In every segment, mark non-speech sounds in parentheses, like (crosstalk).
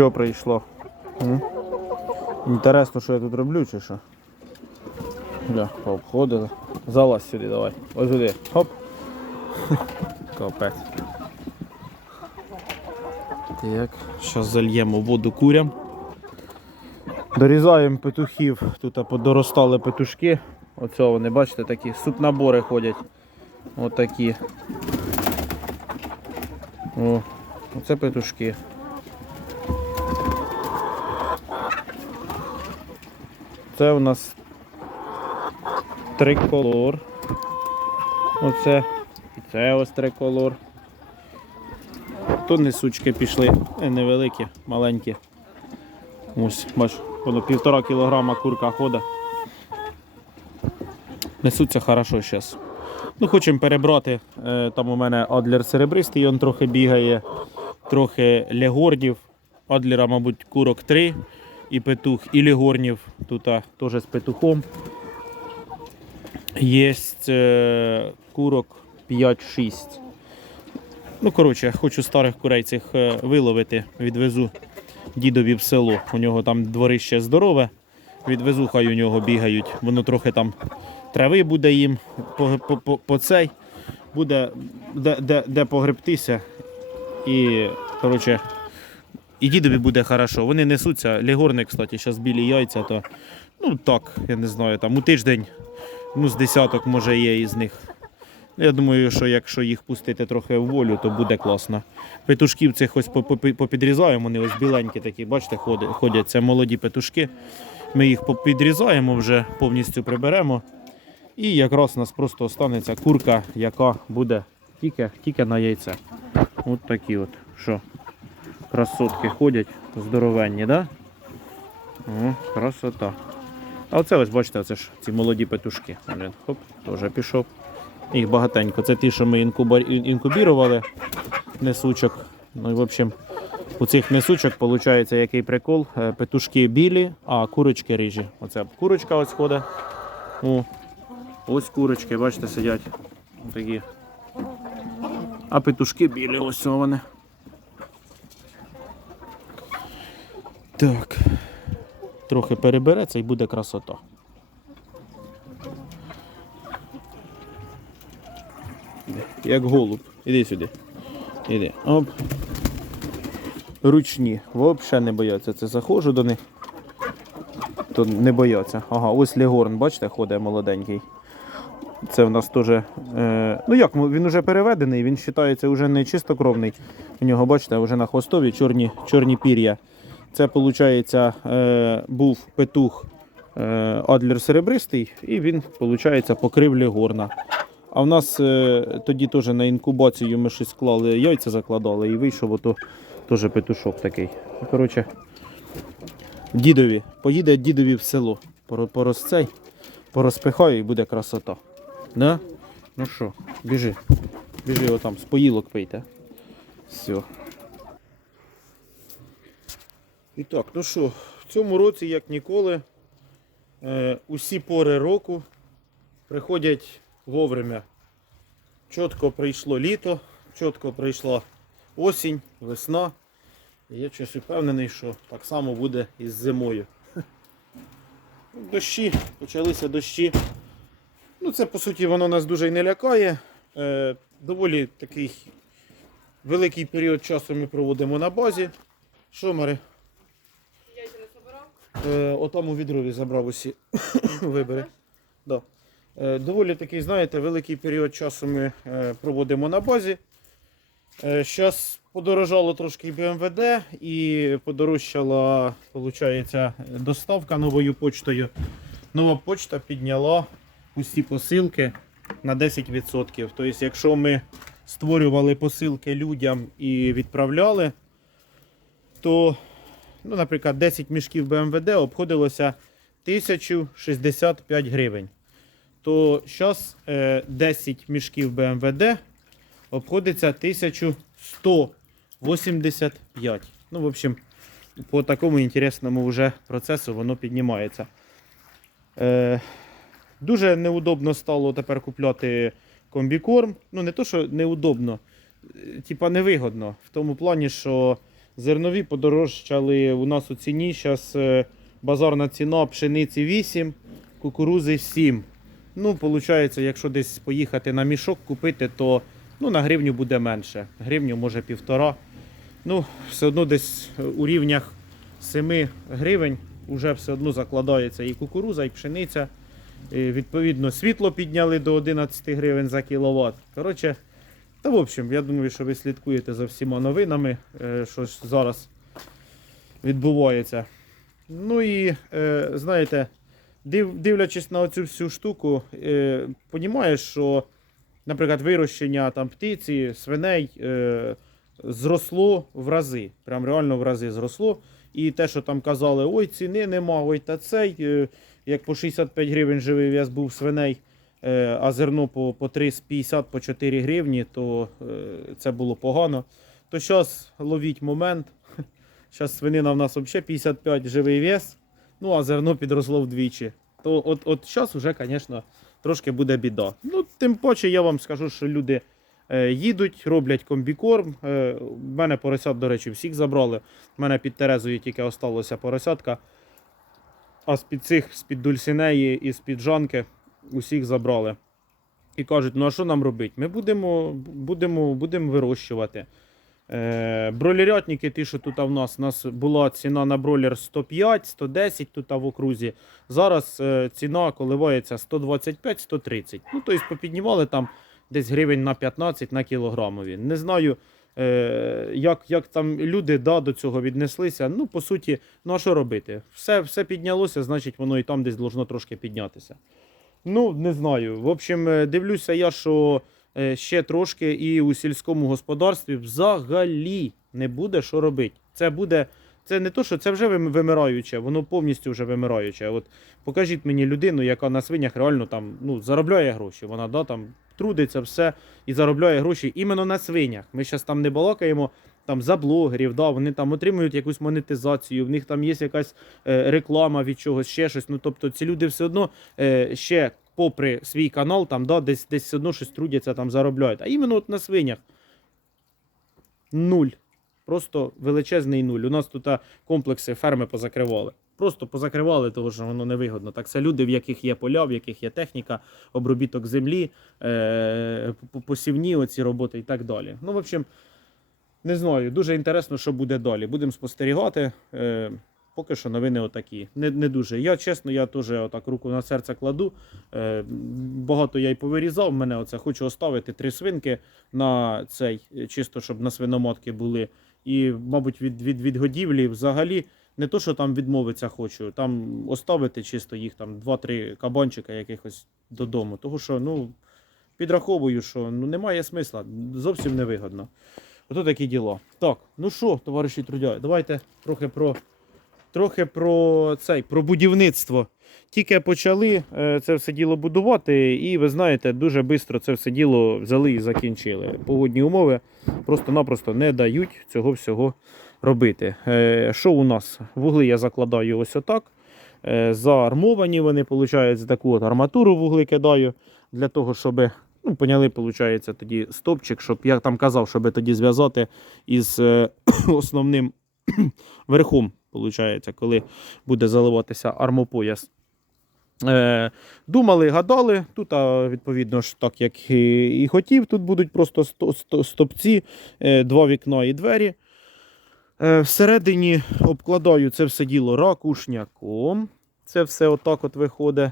Що прийшло? М? Інтересно, що я тут роблю, чи що? Бля, пообходили. Залазь сюди, давай. Ось сюди. Хоп. (laughs) Капець. Так, зараз зальємо воду курям. Дорізаємо петухів. Тут подоростали петушки. Оце вони, бачите, такі супнабори ходять. Отакі. О, оце петушки. Це у нас триколор. Оце. І це ось триколор. Тут несучки пішли, е, невеликі, маленькі. Ось, бач, воно півтора кілограма курка ходить. Несуться хорошо зараз. Ну, хочемо перебрати. Е, Там у мене адлер серебристий, він трохи бігає, трохи легорнів. Адлера, мабуть, курок 3 і петух, і легорнів. Тут теж з петухом. Є е, курок 5-6. Ну, коротше, хочу старих курей цих е, виловити, відвезу дідові в село. У нього там дворище здорове. Відвезу, хай у нього бігають. Воно трохи там трави буде їм по, по, по, по цей. Буде де, де, де погребтися. І, коротше, і дідові буде хорошо. Вони несуться. Лігорни, кстати, зараз білі яйця, то ну так, я не знаю, там у тиждень, ну, з десяток може є із них. Я думаю, що якщо їх пустити трохи в волю, то буде класно. Петушків цих ось по- по- попідрізаємо, вони ось біленькі такі, бачите, ходять. Це молоді петушки. Ми їх попідрізаємо, вже повністю приберемо. І якраз у нас просто останеться курка, яка буде тільки, тільки на яйце. От такі от. Що? Красотки ходять, здоровенні, да? О, красота. А оце ось бачите, оце ж ці молоді петушки. Хоп, теж пішов. Їх багатенько. Це ті, що ми інкубірували несучок. Ну і в общем, у цих несучок виходить який прикол. Е, Петушки білі, а курочки рижі. Оце курочка ось ходить. О, ось курочки, бачите, сидять. Такі. А петушки білі, ось вони. Так. Трохи перебереться і буде красота. Як голуб. Іди сюди. Іди. Оп. Ручні. Взагалі не бояться. Це заходжу до них. То не бояться. Ага, ось Легорн, бачите, ходить молоденький. Це в нас теж. Е, ну як, він вже переведений, він вважається вже не чистокровний. У нього, бачите, вже на хвостові чорні, чорні пір'я. Це, виходить, е, був петух е, Адлер серебристий, і він, виходить, покрив Легорна. А в нас е, тоді теж на інкубацію ми щось клали, яйця закладали і вийшов ото теж петушок такий. Коротше, дідові, поїде дідові в село. Поро- Порозцей, порозпихаю і буде красота. Да? Ну що, біжи. Біжи отам, з поїлок пийте. Все. І так, ну що, в цьому році, як ніколи, е, усі пори року приходять вовремя. Чітко прийшло літо, чітко прийшла осінь, весна. І я щось впевнений, що так само буде і з зимою. Дощі, почалися дощі. Ну, це по суті воно нас дуже й не лякає. Е, доволі такий великий період часу ми проводимо на базі. Що, Мари? Яйця не собирав? Е, отам у відрові забрав усі (coughs) вибери. Да. Е, доволі такий, знаєте, великий період часу ми е, проводимо на базі. Зараз подорожало трошки БМВД і подорожчала, виходить, доставка новою почтою. Нова почта підняла усі посилки на 10%. Тобто, якщо ми створювали посилки людям і відправляли, то ну, наприклад, 10 мішків БМВД обходилося 1065 гривень. То зараз 10 мішків БМВД обходиться 1185. Ну, в общем, по такому інтересному вже процесу воно піднімається. Е, дуже неудобно стало тепер купляти комбікорм. Ну, не то, що неудобно, е, типа невигодно. В тому плані, що Зернові подорожчали у нас у ціні. Зараз базарна ціна пшениці 8, кукурузи 7. Ну, виходить, якщо десь поїхати на мішок купити, то ну, на гривню буде менше. Гривню може півтора. Ну, все одно десь у рівнях 7 гривень вже все одно закладається і кукуруза, і пшениця. І, відповідно, світло підняли до 11 гривень за кіловат. Коротше, та в общем, я думаю, що ви слідкуєте за всіма новинами, е, що зараз відбувається. Ну і е, знаєте, дивлячись на цю всю штуку, е, понімаєш, що, наприклад, вирощення там птиці, свиней е, зросло в рази. Прям реально в рази зросло. І те, що там казали, ой, ціни нема, ой, та цей, е, як по 65 гривень живий вес був свиней, е, а зерно по, по 3,50 по 4 гривні, то е, це було погано. То зараз ловіть момент. (laughs) Зараз свинина в нас взагалі 55 живий вес, ну а зерно підросло вдвічі. То от, от зараз вже, звісно, трошки буде біда. Ну, тим паче я вам скажу, що люди е, їдуть, роблять комбікорм. Е, в мене поросят, до речі, всіх забрали. У мене під Терезою тільки осталося поросятка. А з-під цих, з-під Дульсінеї і з-під Жанки усіх забрали. І кажуть, ну а що нам робити? Ми будемо, будемо, будемо вирощувати. Е, бролерятники, ті, що тут в нас, у нас була ціна на бройлер 105, 110 тут в окрузі. Зараз е, ціна коливається 125-130. Ну, тобто попіднімали там десь гривень на 15 на кілограмові. Не знаю, е, як, як там люди да, до цього віднеслися. Ну, по суті, ну а що робити? Все, все піднялося, значить воно і там десь должно трошки піднятися. Ну, не знаю. В общем, е, дивлюся я, що е, ще трошки і у сільському господарстві взагалі не буде що робити. Це буде. Це не то, що це вже вим- вимираюче, воно повністю вже вимираюче. От покажіть мені людину, яка на свинях реально там ну, заробляє гроші. Вона да, там трудиться все і заробляє гроші іменно на свинях. Ми зараз там не балакаємо там за блогерів, да, вони там отримують якусь монетизацію, в них там є якась е, реклама від чогось, ще щось. Ну тобто ці люди все одно е, ще попри свій канал, там да, десь десь все одно щось трудяться, там заробляють. А іменно от на свинях нуль. Просто величезний нуль. У нас тут комплекси ферми позакривали. Просто позакривали, тому що воно невигодно. Так це люди, в яких є поля, в яких є техніка, обробіток землі, е- посівні оці роботи і так далі. Ну, в общем, не знаю, дуже інтересно, що буде далі. Будемо спостерігати. Е- поки що новини отакі. Не, не дуже. Я чесно, я теж отак руку на серце кладу. Е- багато я й повирізав. Мене оце хочу оставити три свинки на цей, чисто щоб на свиноматки були. І, мабуть, від, від, від годівлі взагалі не то, що там відмовитися хочу, там оставити чисто їх там 2-3 кабанчика якихось додому. Тому що, ну, підраховую, що ну, немає смисла, зовсім невигодно. Ото такі діла. Так, ну що, товариші трудяги, давайте трохи про, трохи про цей, про будівництво. Тільки почали е, це все діло будувати, і ви знаєте, дуже швидко це все діло взяли і закінчили. Погодні умови просто-напросто не дають цього всього робити. Е, Що у нас? Вугли я закладаю ось отак. Е, Заармовані вони, виходить, таку от арматуру вугли кидаю для того, щоб. Ну, поняли, виходить, тоді стопчик, щоб я там казав, щоб тоді зв'язати із е, (coughs) основним (coughs) верхом, виходить, коли буде заливатися армопояс. Е, думали, гадали. Тут, відповідно ж, так як і, хотів, тут будуть просто сто- сто- стопці, е, два вікна і двері. Всередині обкладаю це все діло ракушняком. Це все отак от виходить.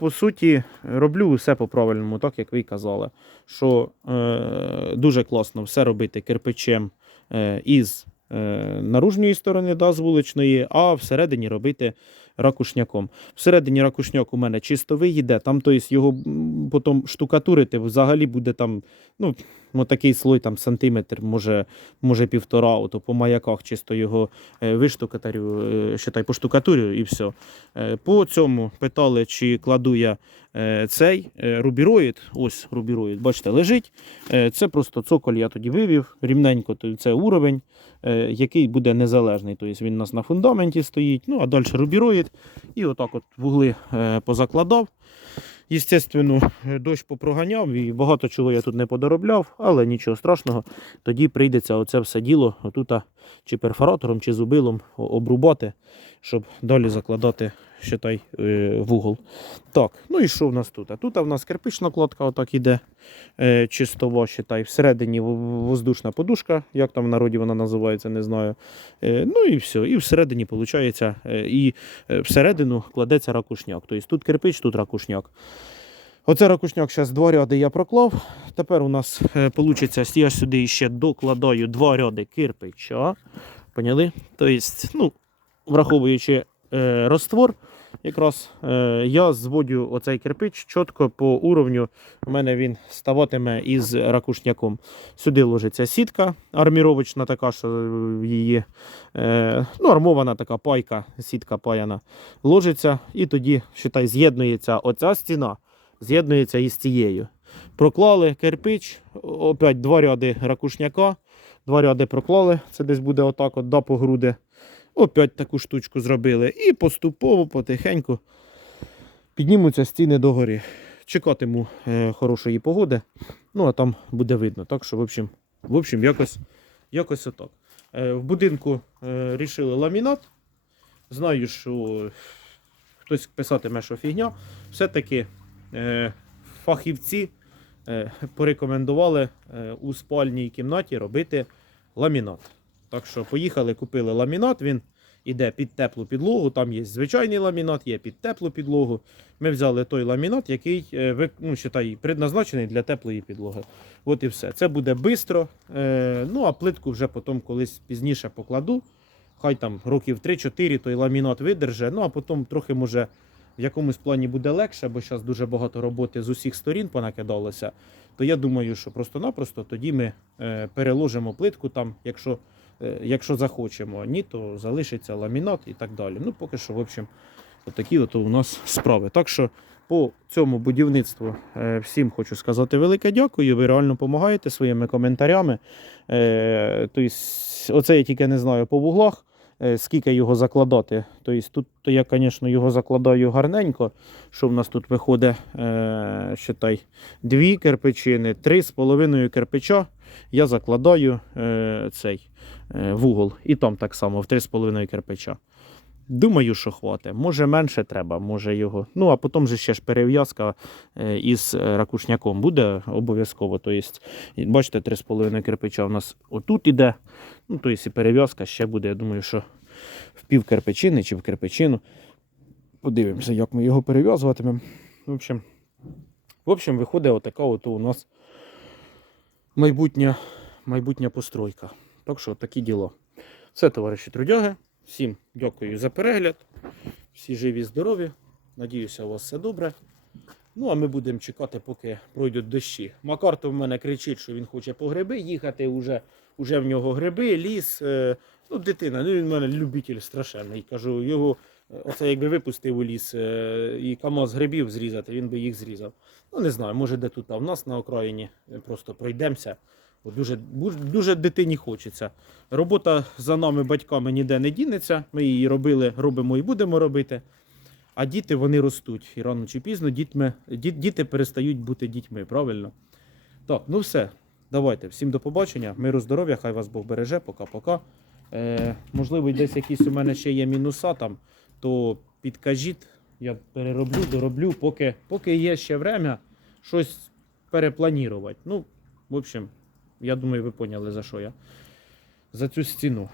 По суті, роблю все по-правильному, так як ви казали. Що е, дуже класно все робити кирпичем е, із е, наружньої сторони, да, з вуличної, а всередині робити ракушняком. Всередині ракушняк у мене чисто виїде, там тобто, його потім штукатурити взагалі буде там, ну, такий слой там сантиметр, може, може півтора, ото по маяках чисто його е, виштукатарю, е, считай, поштукатурю і все. Е, По цьому питали, чи кладу я цей рубіроїд. Ось рубіроїд, бачите, лежить. Це просто цоколь я тоді вивів рівненько, це уровень, який буде незалежний. Тобто він у нас на фундаменті стоїть, ну а далі рубіроїд. І отак от вугли позакладав. Єстественно, дощ попроганяв і багато чого я тут не подоробляв, але нічого страшного. Тоді прийдеться оце все діло отута чи перфоратором, чи зубилом обрубати, щоб далі закладати считай, е, в угол. Так, ну і що в нас тут? А тут в нас кирпична кладка, отак іде е, чистова, считай, всередині воздушна подушка, як там в народі вона називається, не знаю. Е, ну і все. І всередині, виходить, і всередину кладеться ракушняк. Тобто тут кирпич, тут ракушняк. Оце ракушняк зараз два ряди я проклав. Тепер у нас вийде, я сюди ще докладаю два ряди кирпича. Поняли? Тобто, ну, враховуючи е, розтвор, якраз е, я зводю оцей кирпич чітко по уровню. У мене він ставатиме із ракушняком. Сюди ложиться сітка арміровочна, така, що її е, ну, армована така пайка, сітка паяна. Ложиться, і тоді, считай, з'єднується оця стіна, з'єднується із цією. Проклали кирпич, опять два ряди ракушняка, два ряди проклали, це десь буде отак, от, да, по груди. Опять таку штучку зробили. І поступово, потихеньку піднімуться стіни догори. Чекатиму е, хорошої погоди. Ну, а там буде видно. Так що, в общем, в общем якось, якось отак. Е, в будинку е, рішили ламінат. Знаю, що хтось писатиме, що фігня. Все-таки е, фахівці е, порекомендували е, у спальній кімнаті робити ламінат. Так що поїхали, купили ламінат. Він іде під теплу підлогу. Там є звичайний ламінат, є під теплу підлогу. Ми взяли той ламінат, який е, ну, считай, предназначений для теплої підлоги. От і все. Це буде швидко. Е, ну а плитку вже потім колись пізніше покладу. Хай там років 3-4 той ламінат видерже. Ну а потім трохи може в якомусь плані буде легше, бо зараз дуже багато роботи з усіх сторін понакидалося. То я думаю, що просто-напросто тоді ми е, переложимо плитку там, якщо, якщо захочемо. Ні, то залишиться ламінат і так далі. Ну, поки що, в общем, отакі от у нас (laughs) справи. Так що по цьому будівництву е, всім хочу сказати велике дякую. Ви реально допомагаєте своїми коментарями. Е, тобто, оце я тільки не знаю по вуглах. е, Скільки його закладати. Тобто тут то я, звісно, його закладаю гарненько. Що в нас тут виходить, е, считай, дві кирпичини, три з половиною кирпича. Я закладаю е, цей е, вугол. І там так само, в три з половиною кирпича. Думаю, що хватить. Може менше треба, може його. Ну, а потім же ще ж перев'язка е, із е, ракушняком буде обов'язково. Тобто, бачите, 3,5 кирпича у нас отут іде. Ну, тобто і перев'язка ще буде. Я думаю, що в пів кирпичини чи в кирпичину. Подивимося, як ми його перев'язуватимемо. В общем, в общем, виходить отака от у нас майбутня, майбутня постройка. Так що такі діла. Все, товариші трудяги. Всім дякую за перегляд. Всі живі, здорові. Надіюся, у вас все добре. Ну, а ми будемо чекати, поки пройдуть дощі. Макарто в мене кричить, що він хоче по гриби їхати. Уже, уже в нього гриби, ліс. Е, ну, дитина, ну він в мене любитель страшенний. Кажу, його е, оце якби випустив у ліс е, і КАМАЗ грибів зрізати, він би їх зрізав. Ну, не знаю, може де тут, а в нас на окраїні просто пройдемося. Дуже, дуже дитині хочеться. Робота за нами, батьками, ніде не дінеться. Ми її робили, робимо і будемо робити. А діти вони ростуть. І рано чи пізно дітьми, ді- діти перестають бути дітьми, правильно? Так, ну все. Давайте. Всім до побачення. Миру здоров'я, хай вас Бог береже, пока-пока. Е, можливо, десь якісь у мене ще є мінуса там, то підкажіть, я перероблю, дороблю, поки, поки є ще время щось перепланувати. Ну, в общем, я думаю, ви поняли, за що я. За цю стіну.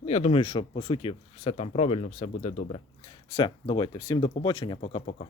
Ну, я думаю, що по суті все там правильно, все буде добре. Все, давайте. Всім до побачення, пока-пока.